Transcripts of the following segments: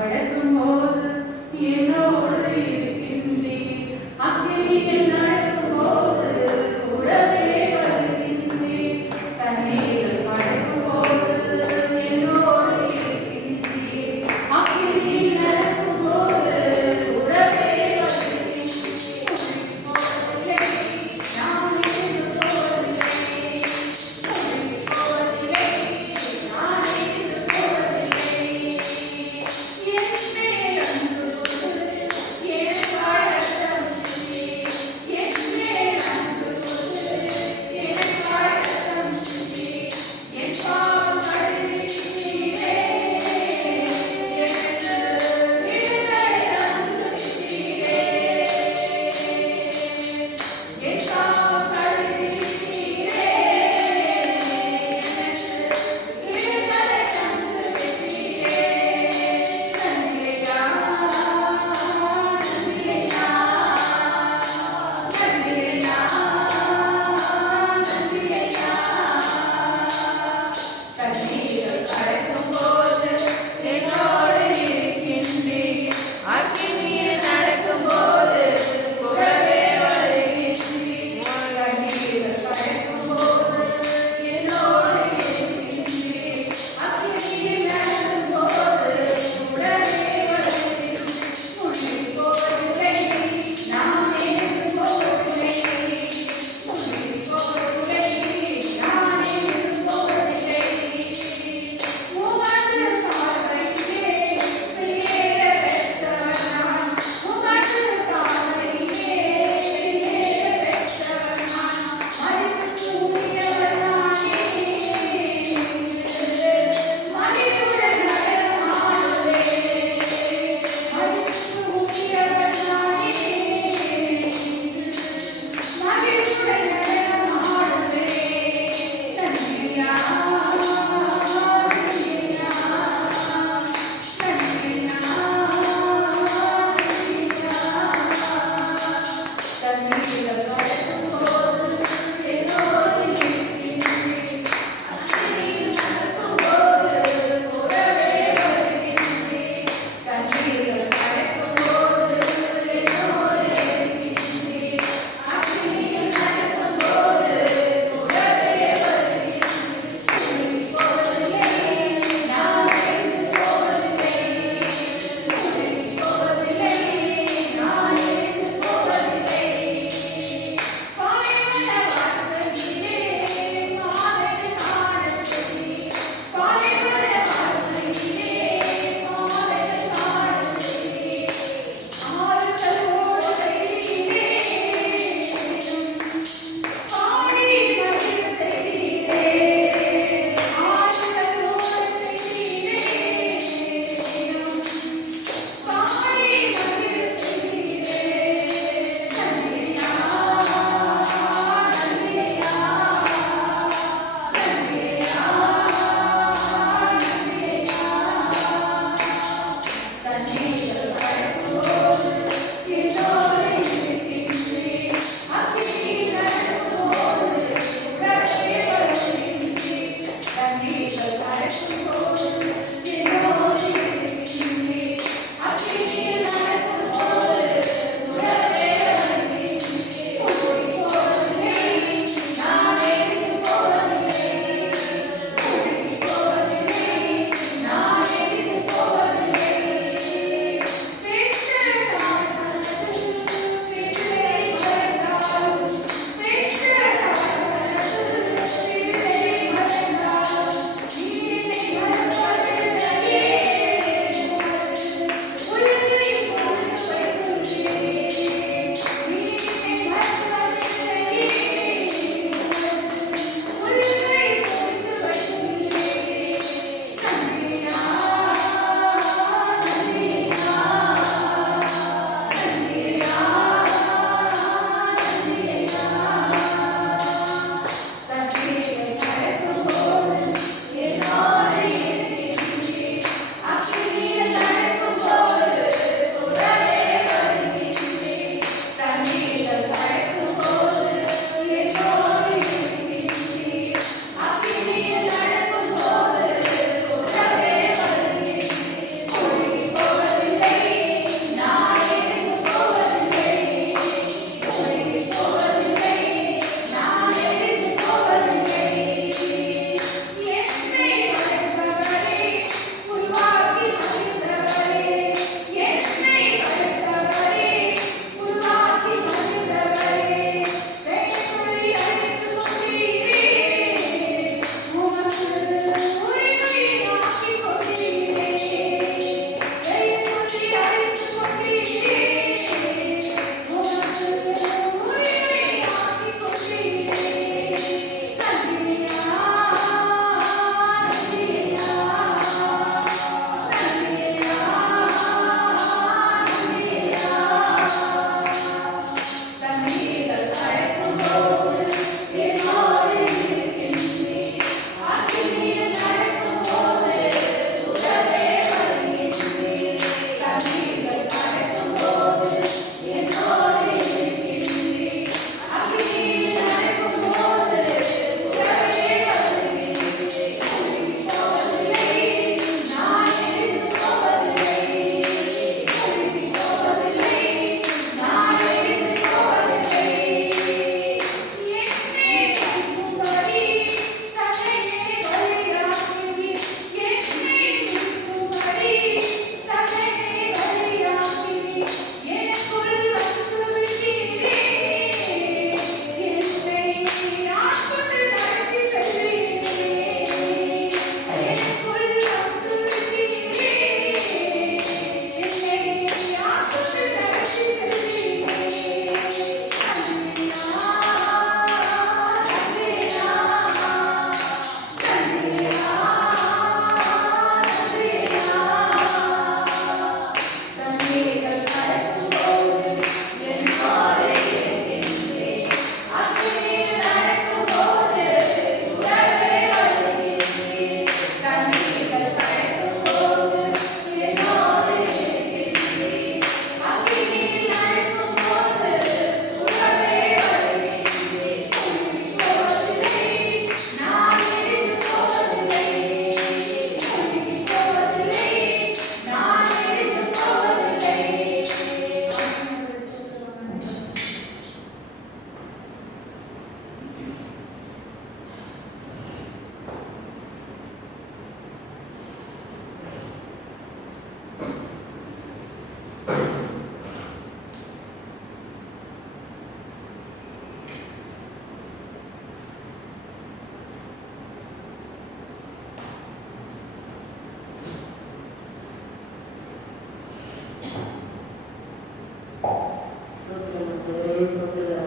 நடக்கும்போது என்னோடு இருக்கின்றீர். அக்கினியில் நடக்கும்போது கூடவே வருகின்றீர். தண்ணீரில் நடக்கும்போது என்னோடு இருக்கின்றீர். அக்கினியில் நடக்கும்போது கூடவே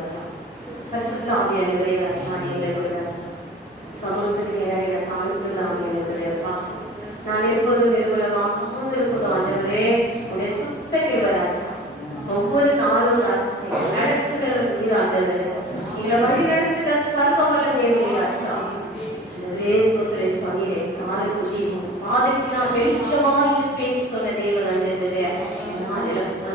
ராஜா. பரிசுத்த ஆவியானவரே ராஜா, நீங்கள் ராஜா சமூகத்துக்கு நேராக தாழ்த்துலாம் அப்பா. நான் எப்போதும் நிர்மூலமாக அமர்ந்திருப்பதும் ஆண்டவரே உடைய சுத்த கிருபை ராஜா. ஒவ்வொரு நாளும் ராஜா நடத்துகிற நீர் ஆண்டவரே, எங்களை வழி நடத்துகிற சர்வவல்ல தேவனே ராஜா. எனவே சொல்றே சொன்னீரே, நாளுக்கு தீபம் பாதைக்கு நான் வெளிச்சமாய் இருப்பேன் சொன்ன தேவன் ஆண்டவரே.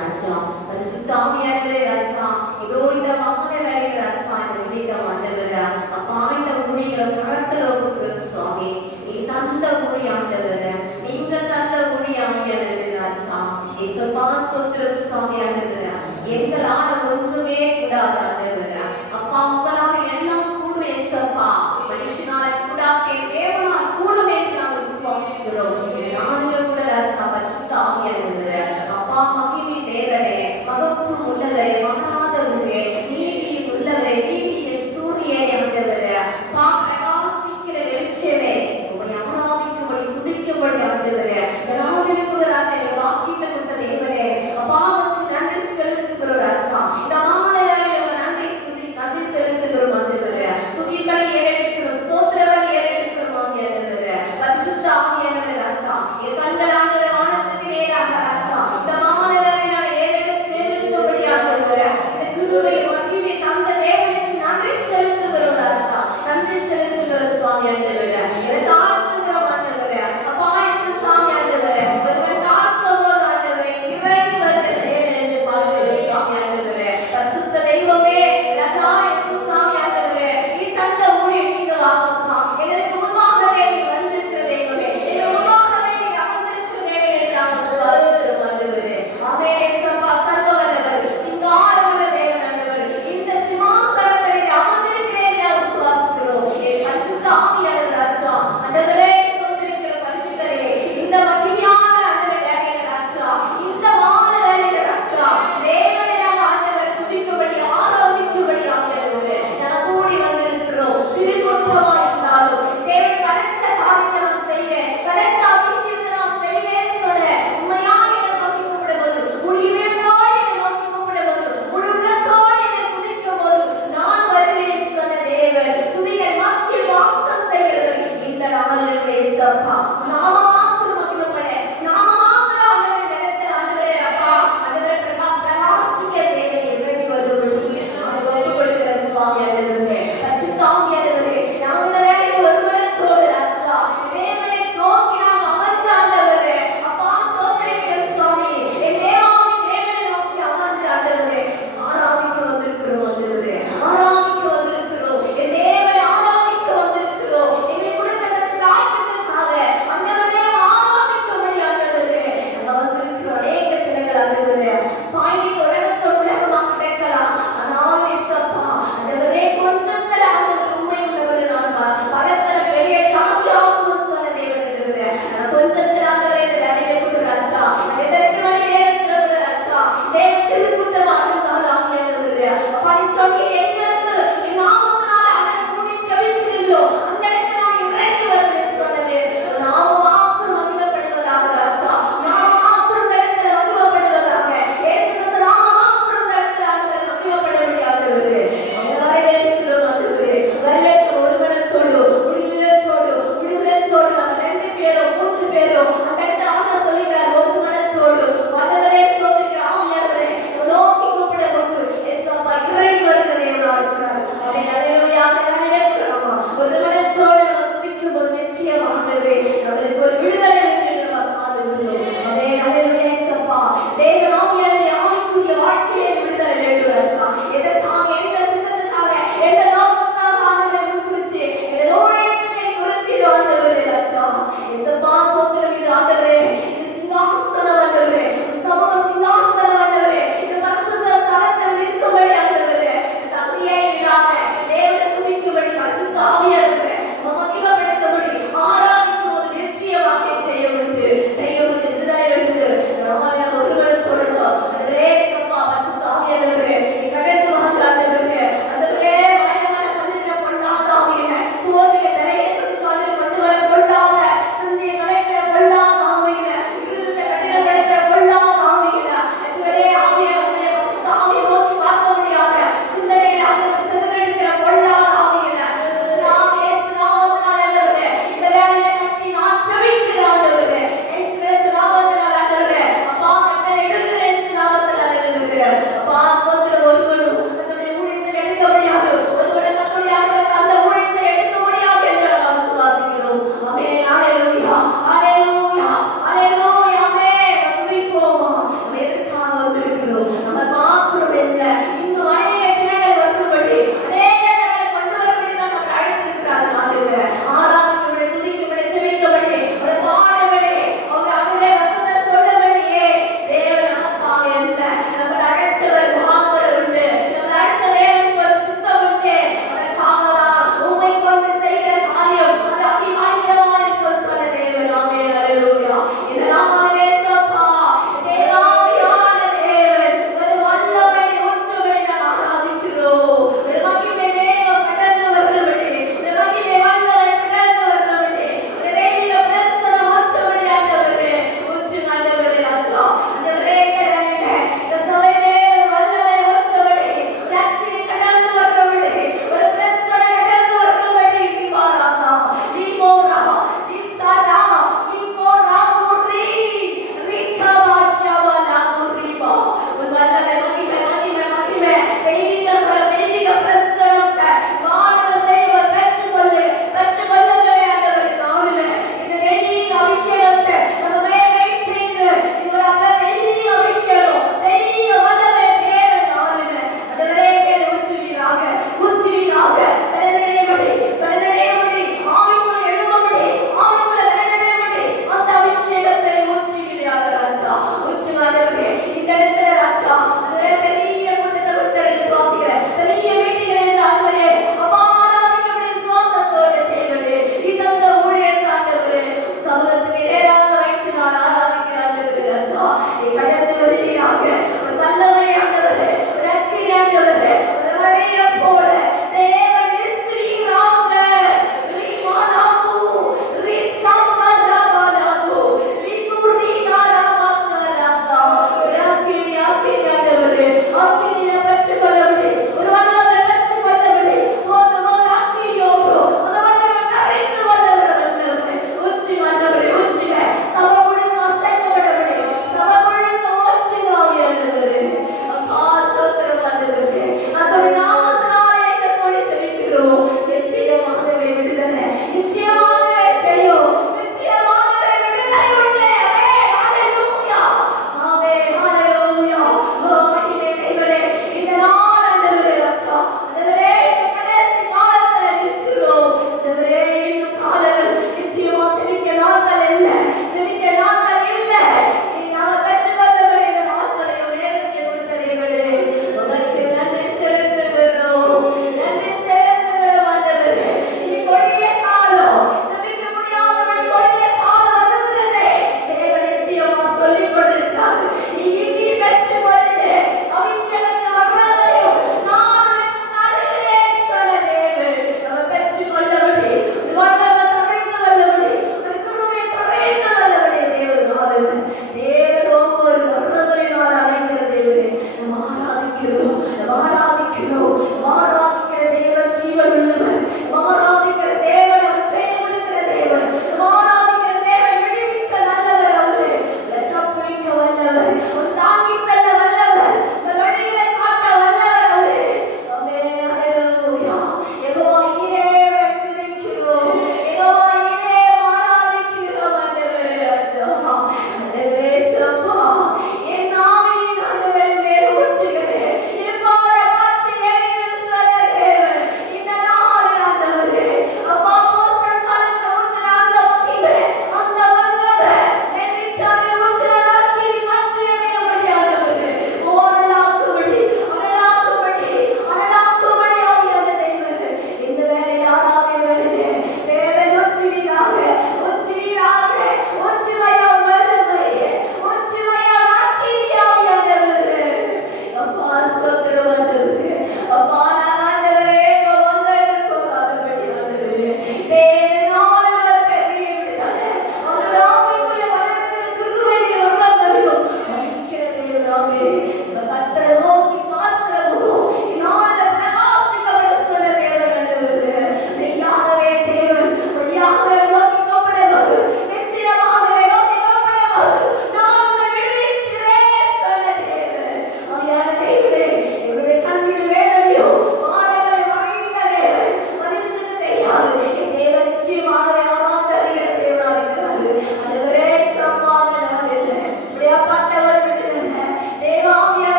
ராஜா பரிசுத்த ஆவியானவரே ராஜா, இதோ இந்த மகன வேலையை ராஜா இந்த நிமிடம் ஆண்டவரே அப்பா, இந்த ஊழியரை கரத்துல ஒப்புக்கிற சுவாமி. நீ தந்த ஊழி ஆண்டவரே, நீங்க தந்த ஊழி ஆவியானவரே ராஜா. இயேசுப்பா ஸ்தோத்திர சுவாமி ஆண்டவரே, எங்களால ஒன்றுமே கூடாது ஆண்டவரே அப்பா. உங்களால எல்லாம் கூடும் இயேசுப்பா. மனுஷனால கூடாதே தேவனால் கூடும் என்று நாங்கள் விசுவாசிக்கிறோம். நானும் கூட ராஜா பரிசுத்த ஆவியானவரே அப்பா, மகிமை தேவனே, மகத்துவம் உள்ளவரே, மகாதவரே, நீதி உள்ளவரே, நீதிய சூரியனே ஆண்டவரே அப்பா, பிரகாசிக்கிற வெளிச்சமே, உம்மை ஆராதிக்கும்படி துதிக்கும்படி ஆண்டவரே நானும் கூட ராஜா எங்களை வாக்கிட்டு கொடுத்த தேவனே அப்பா, உமக்கு நன்றி செலுத்துகிறோம் ராஜா. இந்த மாலையில நன்றி செலுத்துகிறோம் ஆண்டவரே. துதிகளை ஏறெடுக்கிறோம், ஸ்தோத்திரங்களை ஏறெடுக்கிறோம் ஆண்டவரே. பரிசுத்த ஆவியானவரே ராஜா, என் கண்கள் ஆண்டவரே வானத்துக்கு நேராக ராஜா இந்த மாலையில நான் ஏறெடுக்கபடி ஆண்டவரே இந்த கிருபை மகிமை தந்த தேவனுக்கு நன்றி செலுத்துகிறோம் ராஜா. நன்றி செலுத்துகிறோம் சுவாமி ஆண்டவரே. என்னை தாழ்த்துகிறோம் ஆண்டவரே அப்பா. இயேசு சாமி ஆண்டவரே, ஒருவன் தாழ்த்தும்போது ஆண்டவரே இறங்கி வருகிற தேவன் என்று பார்க்கிற சுவாமி ஆண்டவரே. பரிசுத்த தெய்வமே ராஜா, இயேசு சாமி ஆண்டவரே, நீ தந்த ஊழியை நீங்க வாங்கப்பா. எனக்கு முன்பாகவே நீ வந்திருக்கிற தெய்வமே, எனக்கு முன்பாகவே நீ அமர்ந்திருக்கிற தேவன் என்று நாங்கள் விசுவாசிக்கிறோம் ஆண்டவரே. ஆமென். இயேசுப்பா சர்வவல்லவர், சிங்காரமுள்ள தேவன் ஆண்டவர், இந்த சிம்மாசனத்தில் நீ அமர்ந்திருக்கிறேன் என்று நாங்கள் விசுவாசிக்கிறோம். என் பரிசுத்த ஆவியானவர் ராஜா ஆண்டவரே, ஸ்தோத்திரிக்கிற பரிசுத்தரே, இந்த மகிமையான ஆண்டவரே வேலையில ராஜா, இந்த வான வேலையில ராஜா தேவனை நாங்கள் ஆண்டவர் துதிக்கும்படி ஆராதிக்கும்படி ஆண்டவரே நாங்கள் கூடி வந்திருக்கிறோம். சிறு குற்றமா இருந்தாலும் தேவன் பலத்த காரியத்தை நான் செய்வேன், பலத்த அபிஷேகத்தை நான் செய்வேன் சொல்ல உண்மையான என்னை நோக்கி கூப்பிடும்போது, உயிரோடு என்னை நோக்கி கூப்பிடும்போது, முழு உள்ளத்தோடு என்னை துதிக்கும் போது நான் வருவேன் சொன்ன தேவன் துதியின் மத்தியில் வாசம் செய்கிறது இந்த நாளிலே இயேசுப்பா. நாம மாத்திரம் மகிமைப்பட, நாம மாத்திரம் ஆண்டவரே நடத்த ஆண்டவரே அப்பா ஆண்டவரே பிரகாசிக்க தேவனே இறங்கி வரும்படி நான் ஒப்புக் கொடுக்கிற சுவாமி ஆண்டவரே. பரிசுத்த ஆவியானவரே, நாங்கள் இந்த வேலையில் ஒருவனத்தோடு ராஜா தேவனை நோக்கி நாம் அமர்ந்து ஆண்டவரே அப்பா சோதரிக்கிற சுவாமி, என் தேவாவி தேவனை நோக்கி அமர்ந்து ஆண்டவரே ஆராதிக்க வந்திருக்கிறோம் ஆண்டவரே, ஆராதிக்க வந்திருக்கிறோம், என் தேவனை ஆராதிக்க வந்திருக்கிறோம். எங்களை கொடுத்த ஸ்தானத்துக்காக ஆண்டவரே ஆராதிக்கும்படி ஆண்டவரே நாங்கள் வந்திருக்கிறோம். அநேக ஜனங்கள் ஆண்டவரே பாய்ந்து உலகத்தோடு உலகமாக கிடக்கலாம், ஆனாலும் இயேசுப்பா ஆண்டவரே கொஞ்சத்துல ஆண்டவர் உண்மை உள்ளவர் நான் பலத்தர பெரிய சாந்தியாவுக்கு சொன்ன தேவன் ஆண்டவரே கொஞ்சத்துல ஆண்டவரே இந்த வேலையில கொண்டு ராஜா எதற்கு மணி நேரத்தில் ராஜா தேவ சிறு கூட்டமாக இருந்தாலும் ஆகியானவரே அப்பா நீ சொல்லி எங்கிருந்து நீ நாமத்தினால ஆண்டவர் கூடி செபிக்கிறீங்களோ அந்த இடத்துல நான் இறங்கி வருவேன் சொன்னவே நாம மாத்திரம் மகிமைப்படுவதாக ராஜா, நாம மாத்திரம் இடத்துல மகிமைப்படுவதாக இயேசு கிறிஸ்து நாம மாத்திரம் இடத்துல ஆண்டவர் மகிமைப்படும்படி ஆண்டவரே வரவேற்கிறோம் ஆண்டவரே. வரவேற்கிற ஒருவனத்தோடு முடிவுலத்தோடு நம்ம 2 பேரும் 3 பேரும் அந்த இடத்துல ஆண்டவர் சொல்லுகிறார் ஒரு மனத்தோடு ஆண்டவரே ஸ்தோத்திரிக்கிற ஆவியானவரே நோக்கி கூப்பிடும் போது இயேசுப்பா இறங்கி வருகிற தேவனா இருக்கிறார். அவன் அல்லேலூயா வரவேற்கிறோம். ஒரு மனத்தோடு நம்ம துதிக்கும் போது நிச்சயம் ஆண்டவரே நம்மளுக்கு ஒரு விடுதலை என்று நம்ம காணுகிறோம். அவன் அல்லேலூயா இயேசுப்பா தேவன் ஆவியானவரே ஆவிக்குரிய வாழ்க்கையை விடுதலை வேண்டும் ராஜா. எதற்காக எந்த சித்தத்துக்காக எந்த நோக்கத்துக்காக ஆண்டவரை முன்குறிச்சு எதோடையத்தை குறித்திடும் ஆண்டவரே ராஜா. இயேசுப்பா ஸ்தோத்திரம் இது ஆண்டவரே, இது சிங்காசனம் ஆண்டவரே, சமூக சிங்காசனம் ஆண்டவரே, இந்த பரிசுத்த ஸ்தலத்தில் இருக்கும்படி ஆண்டவரே தகுதியே இல்லாத தேவ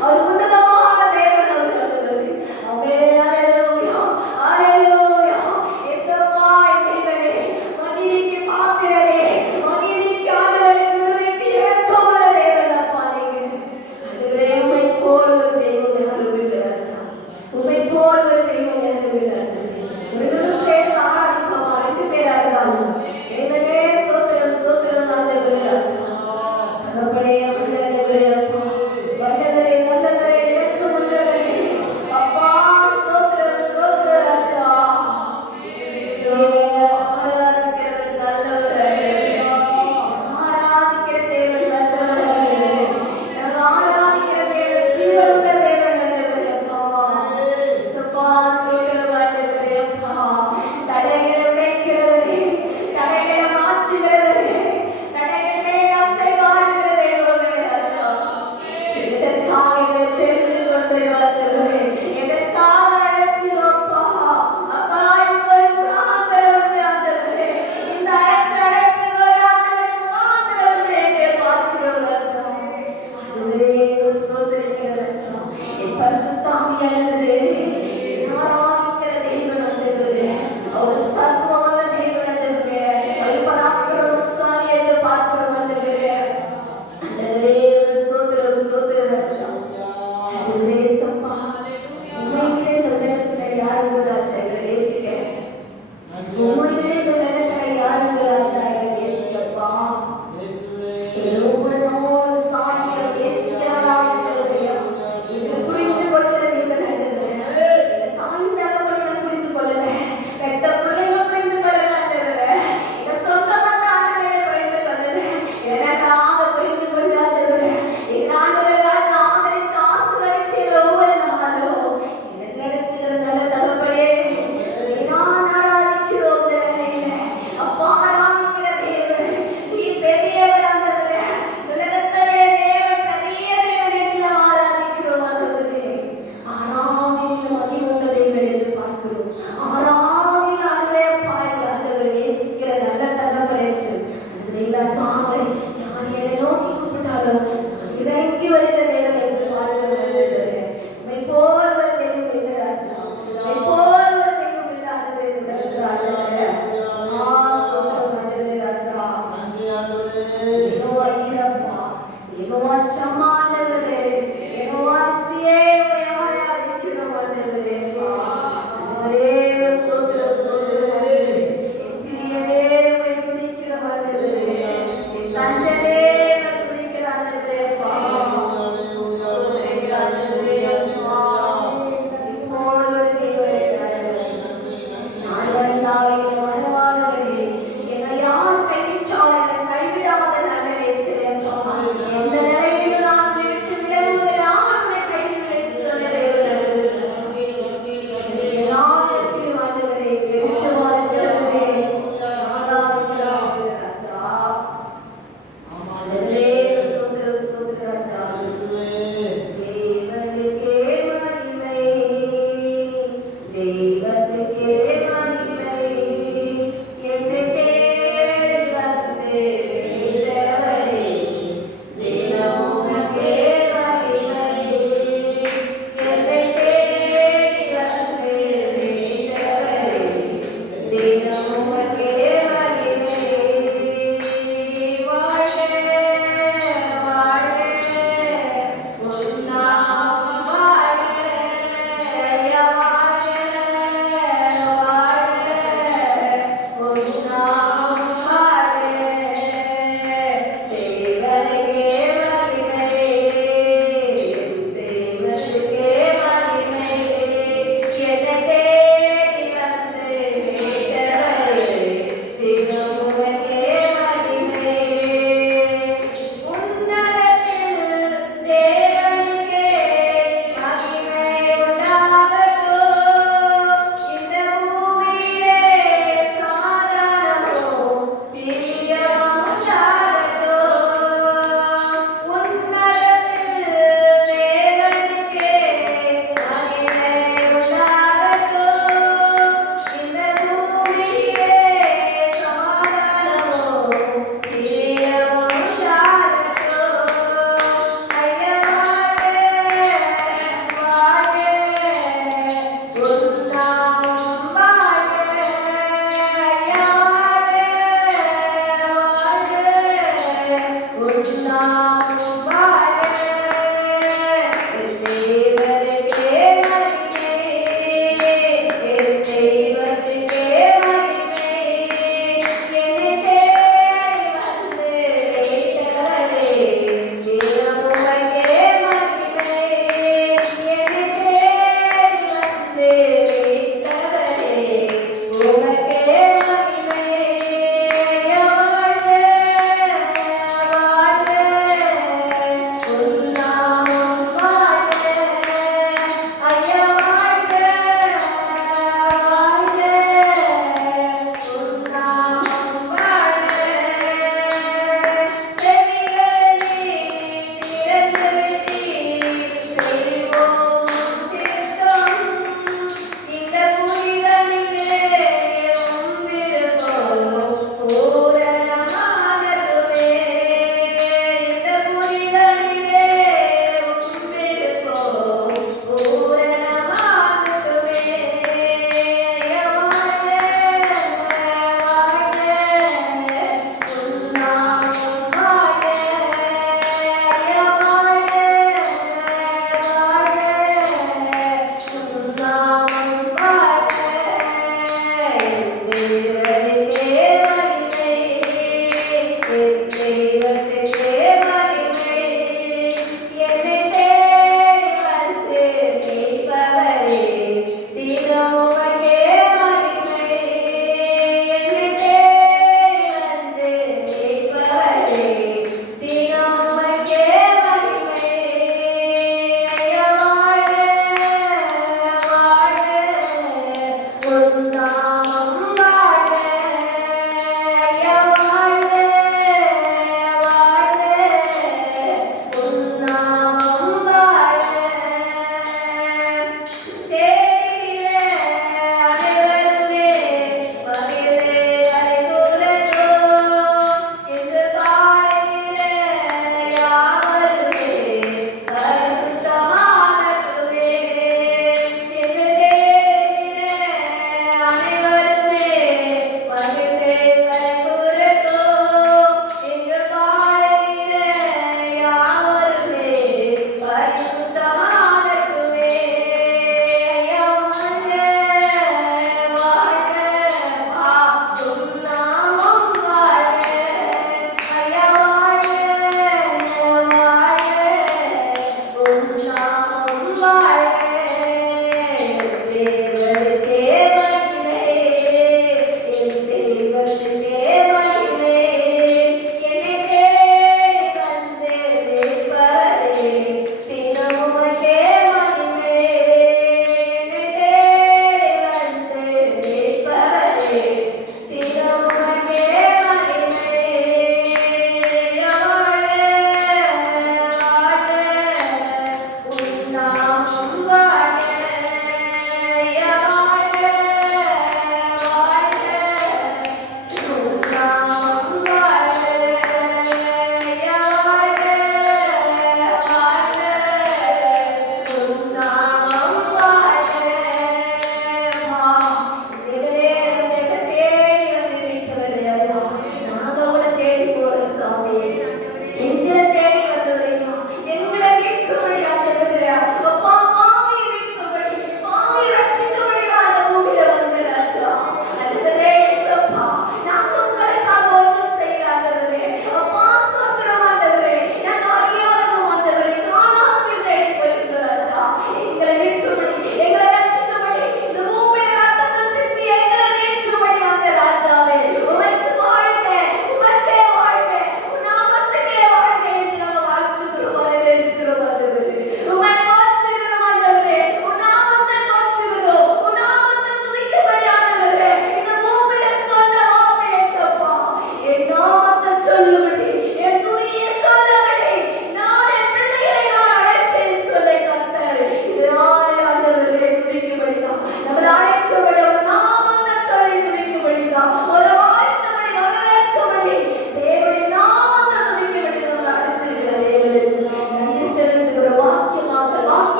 அவர் உன்னதமான தேவன் அவர்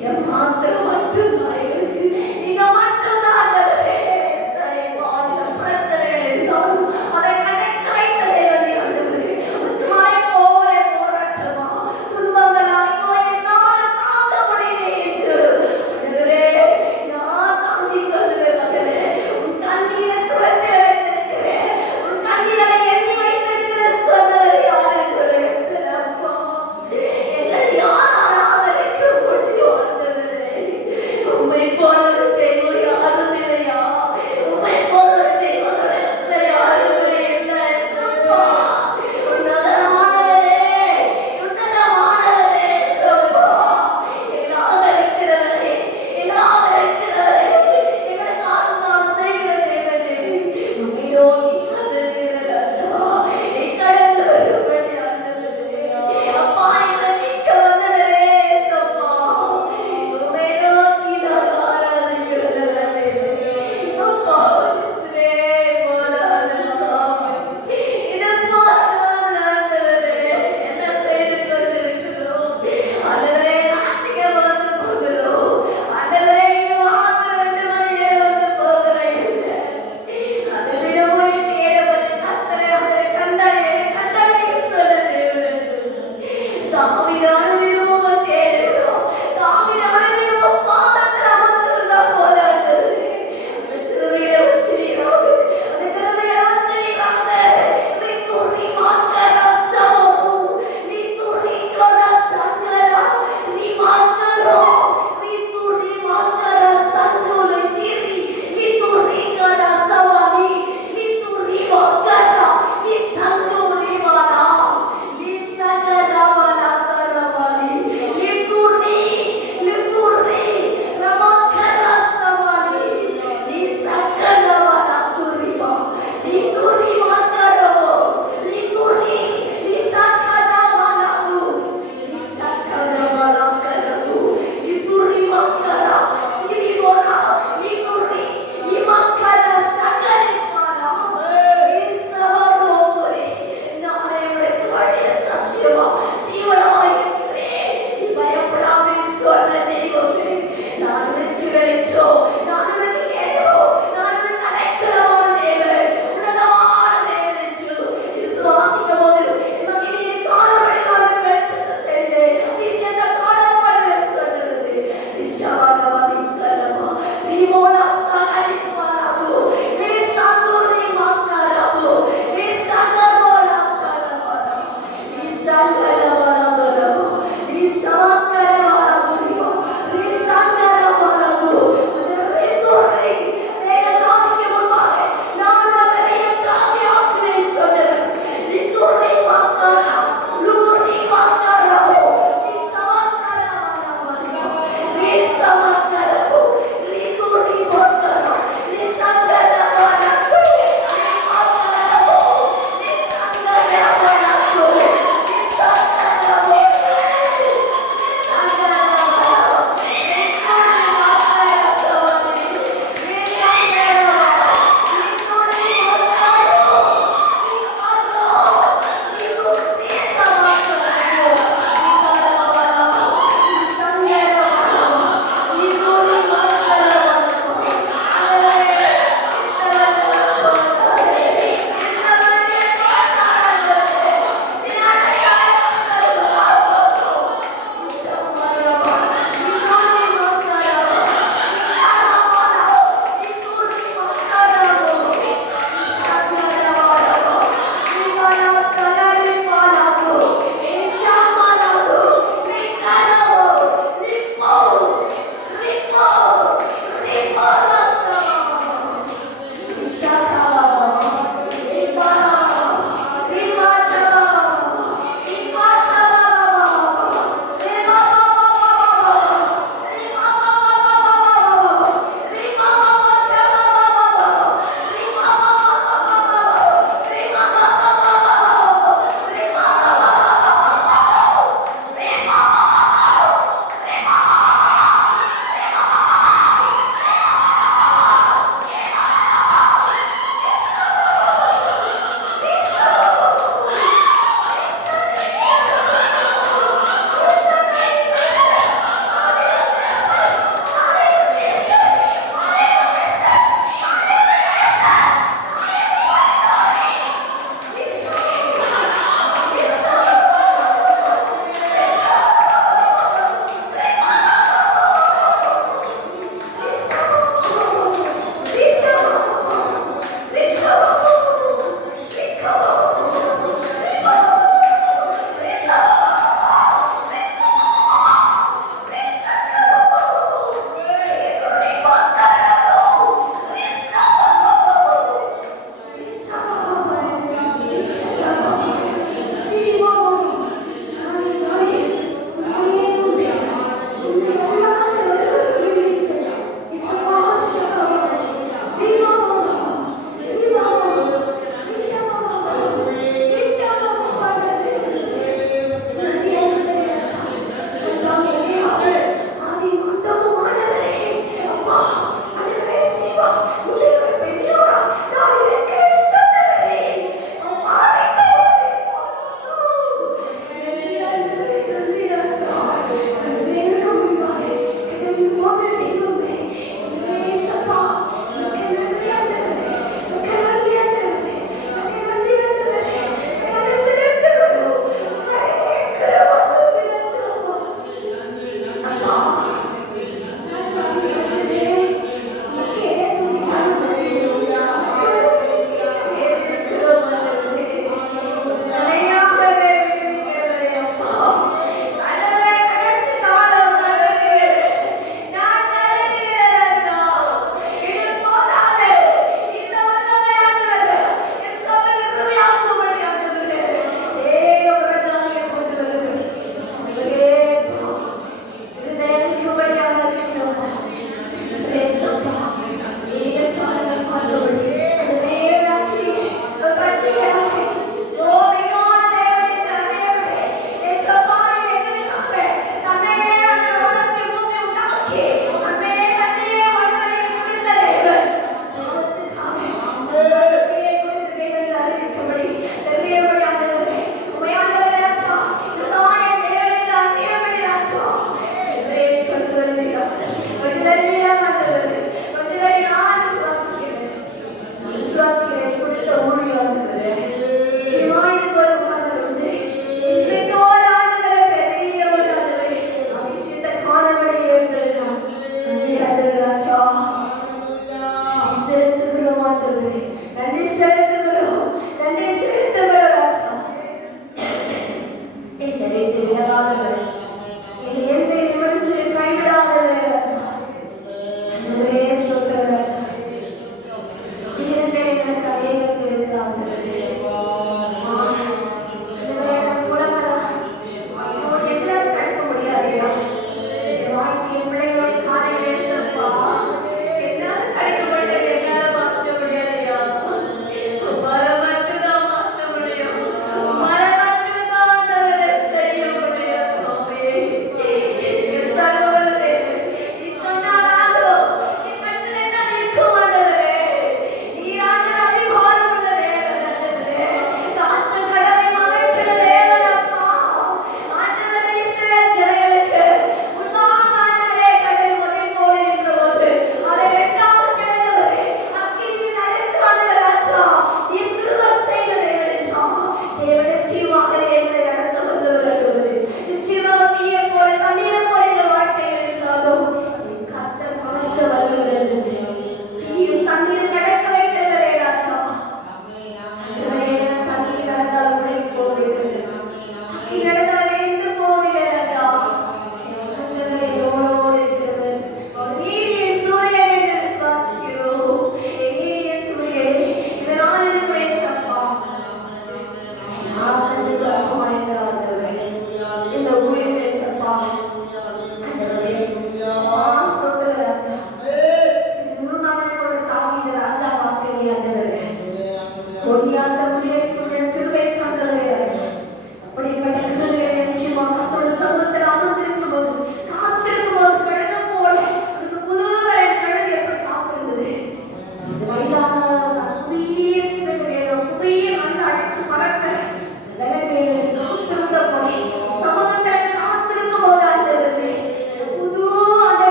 நீங்க மாத்திரம் மட்டும்தான் எங்களுக்கு, நீங்க மட்டும்தான் ஆண்டவரே. எத்தனை பாதிகள் பிரச்சனைகள் இருந்தாலும் அதை கடக்க வைத்த தேவனே ஆண்டவரே. முத்துமாய் போவே போராட்டமா துன்பங்களா ஐயோ என்னால் தாங்க முடியல என்று ஆண்டவரே நான் தாங்கிக் கொள்ளுவேன் மகளே. உன் கண்ணீரை துறந்து வைத்திருக்கிறேன், உன் கண்ணீரை எண்ணி வைத்திருக்கிறேன் சொன்னவர் யார் என்று நினைத்தேன் அப்பா. என்னை யாரால் ஆதரிக்க முடியும் ஆண்டவரே.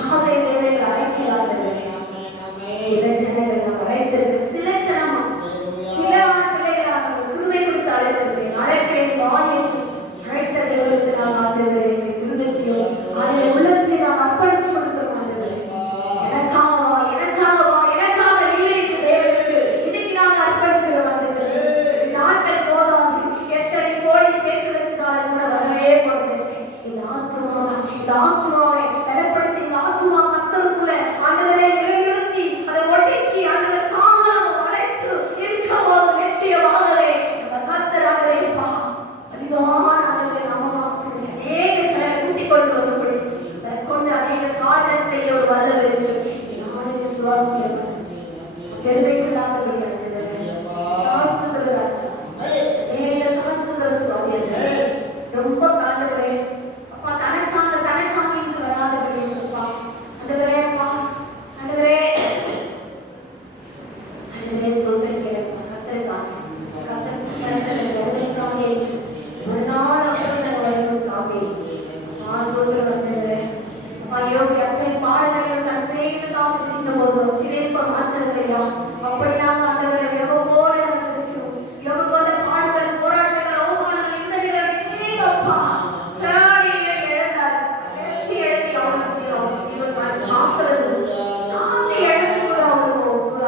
எதுக்காக தேவை அழைக்கிறார்கள். சில ஜனங்கள் நாம் அழைத்திருக்கிற சில ஜனமா சில பிள்ளைகளாக கிருபை கொடுத்து அழைத்திருக்கிறேன். அழைப்பேன் வா என்று அழைத்த தேவனுக்கு நாம் ஆண்டவரே இருதயத்தையும் அதில் உள்ளத்தை நாம் அர்ப்பணிச்சு கொடுக்கிறோம். ஆண்டவரே எனக்காக வா, எனக்காக வா, எனக்காக இல்லை தேவனுக்கு இன்னைக்கு நாங்கள் அர்ப்பணிக்கிறோம். ஆண்டவரே நாட்கள் போதாது, எத்தனை கோடி சேர்த்து வச்சுட்டாலும் கூட வரவே போறதில்லை. இந்த ஆத்துமாவை நடப்படுத்தி இந்த ஆத்துமா கத்தருக்குள்ள ஆண்டவரே நிலைநிறுத்தி அதை ஒடுக்கி ஆண்டவர் காலம் அழைத்து இருக்கும் போது நிச்சயமாகவே நம்ம கத்தராகவே அதிகமான ஆண்டவரை நாம காத்து அநேக சிலரை கூட்டிக் கொண்டு வரும்படி கொண்டு அநேக காரணம் செய்ய ஒரு வல்லவர் என்று நானும் விசுவாசிக்கிறேன். பெருமைக்குள்ளாதபடி ஆண்டவரே ராஜா நேரில் காத்துதல் சுவாமி ரொம்ப காண்டவரே அப்பா தனக்காக என்று வராதபடி சொல்லுவா. ஆண்டவரே அப்பா ஆண்டவரே சோதரிக்கிறேன் கத்தருக்காக ஜனங்களுக்காக என்று ஒரு நாள் அப்புறம் வரும் சாமி சோதரன் ஆண்டவரே அப்பா யோகி அத்தனை பாடல்கள் நான் சேர்ந்து நாம் ஜெபித்த போதும் சிறைப்ப மாற்றலையா அப்படி நாம் ஆண்டவரை எவ்வளோட நம்ம ஜெபிக்கிறோம். எவ்வளோ பாடுதல் போராட்டங்கள் அவமானங்கள் இந்த நிலையிலே அப்பா திராணியை இழந்தார் எழுத்தி எழுதி அவருக்கு ஜீவன் காப்பது நாமே இழந்து கூட அவர்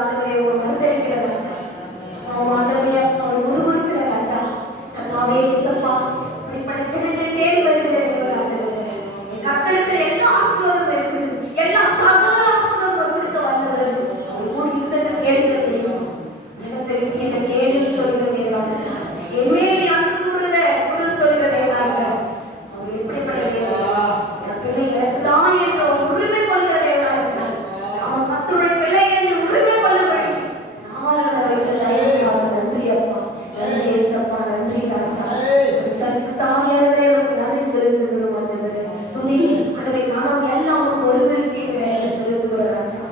ஆண்டவரை ஒரு மறுதளிக்கிற ராஜா ஆண்டவரே அவர் உருவருக்கிற ராஜா கத்தாவே இசப்பா இப்படிப்பட்ட ஜனங்களை தேடி வருகிறது ஆண்டவரே கத்தருக்கு எல்லா ஆசீர்வாதமும் இருக்குது. எல்லா சகல ஆசீர்வாதமும் கொடுக்க வந்தவர் ஒரு யுத்தத்தை கேட்கிற தெய்வம் ஜனத்தை விட்டு என்ன கேள்வி சொல்கிற தேவா என்மேலே அன்பு கூறுகிற குரு சொல்கிற தேவா அவர் எப்படிப்பட்ட தேவா என் பிள்ளை எனக்கு தான் என்று உரிமை கொள்கிற தேவா இருக்கிறார். அவன் கத்தருடைய பிள்ளை என்று உரிமை கொள்ளும்படி நான் நன்றி அப்பா நன்றி ஏசப்பா நன்றி ராஜா சரிசுத்தாமியான தேவனுக்கு நன்றி செலுத்துகிறோம். ஆண்டவரே துதி ஆண்டவரை காணோம் எல்லாம் ஒருவருக்கு செலுத்துகிற ராஜா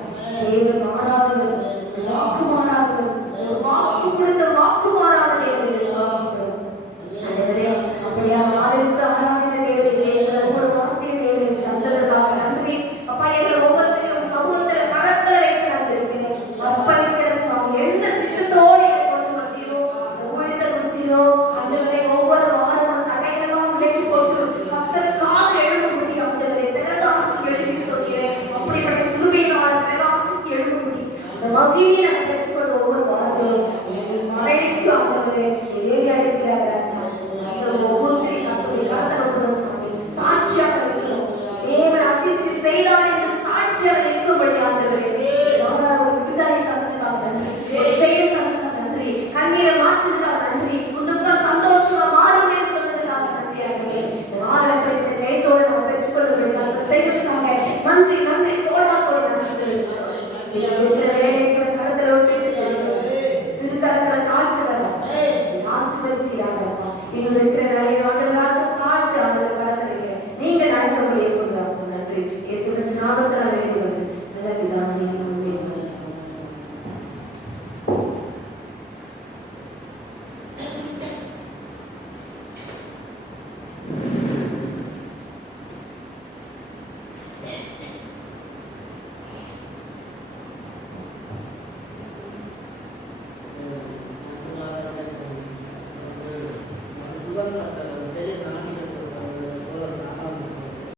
தேவன் மாறாதவர் வாக்கு மாறாதவர் வாக்கு கொடுத்த வாக்கு மாறாத தேவனை விசுவாசிக்கிறோம். ஆண்டவரே அப்படியா ஆளுக்கு ஆராதனை தேவனை பேசுகிற ஒவ்வொரு வார்த்தை தேவனை தந்ததற்காக நன்றி அப்பா. எங்களை ஒவ்வொருத்தரையும் சமூகத்துல கரத்துல வைத்து நான் சொல்கிறேன் அர்ப்பணிக்கிற சுவாமி எந்த சித்தத்தோடு கொண்டு வந்தீரோ ஊழியத்தை கொடுத்தீரோ ஆண்டவரே ஒவ்வொரு வாரமும் தடைகளெல்லாம் விலக்கி போட்டு கத்தருக்காக எழும்பும்படி ஆண்டவரே பிரகாசி எழுப்பி சொல்கிறேன். அப்படிப்பட்ட கிருபையினால் பிரகாசித்து எழும்பும்படி அந்த மகிமையை